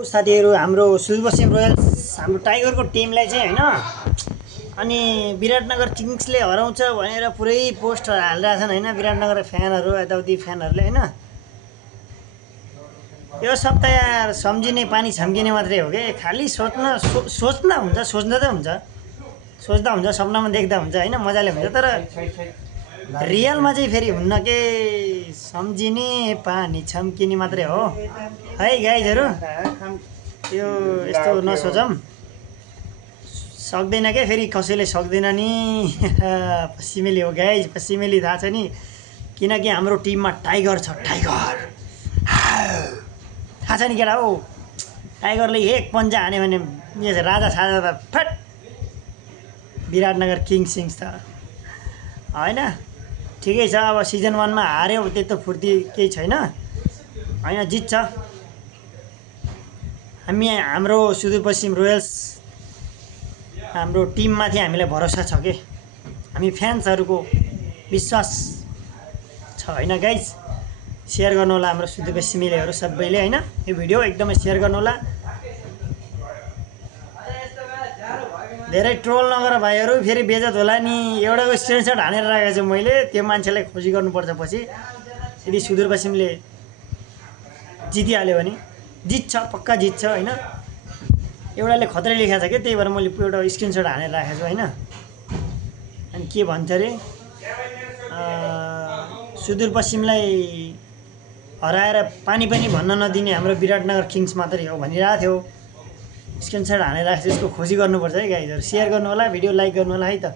साथीहरु हाम्रो सुदूरपश्चिम रोयल्स हाम्रो टाइगरको टिमलाई चाहिँ हैन अनि विराटनगर किङ्सले हराउँछ भनेर पुरै पोस्टर हालिरहेछन् हैन विराटनगर फ्यानहरु यताउति फ्यानहरुले हैन यो सब त यार सम्झिने पानी छम्किने मात्रै हो के खाली सोच्दा हुन्छ सोच्दा हुन्छ सपनामा देख्दा हुन्छ हैन मजाले हुन्छ तर रियलमा चाहिँ फेरि हुन्न के सम्झिने पानी छम्किने मात्रै हो है गाइजहरु यो यस्तो नसोचम सक्दैन के फेरि कसैले सक्दैन नि पश्चिमेली हो गाइज पश्चिमेली थाहा छ नि किनकि हाम्रो टिममा टाइगर छ टाइगर थाहा छ नि केटा हो टाइगरले एक पन्जा हाने भने राजा साजा त फट विराटनगर किङ्स त हैन ठिकै छ अब सिजन 1 मा हार्यो त्यस्तो फुर्ती केही छैन हैन जित्छ हाम्रो सुदूरपश्चिम रोयल्स हाम्रो टिममाथि हामीलाई भरोसा छ के हामी फ्यान्सहरुको विश्वास छ हैन गाइज शेयर गर्नु होला हाम्रो सुदूरपश्चिमेलीहरु सबैले हैन यो भिडियो एकदमै शेयर गर्नु होला धेरै ट्रोल नगर भाइहरु फेरि बेइज्जत होला नि एउटाको स्क्रिनशट हानेर राखेको छु मैले त्यो मान्छेलाई खोजी गर्नुपर्छ पछि यदि सुदूरपश्चिमले जितिहाल्यो भने जित्छ पक्का जित्छ हैन एउटाले खतरै लेखेको छ के त्यही भएर मैले एउटा स्क्रिनशट हानेर राखेको छु हैन अनि के भन्छ रे सुदूरपश्चिमलाई हराएर पानी पनि भन्न नदिने हाम्रो विराटनगर किङ्स मात्रै हो भनिरहेको थियो स्क्रिनशट हानेर राखेको छु यसको खोजी गर्नुपर्छ है गाइजहरु शेयर गर्नु होला भिडियो लाइक गर्नु होला है त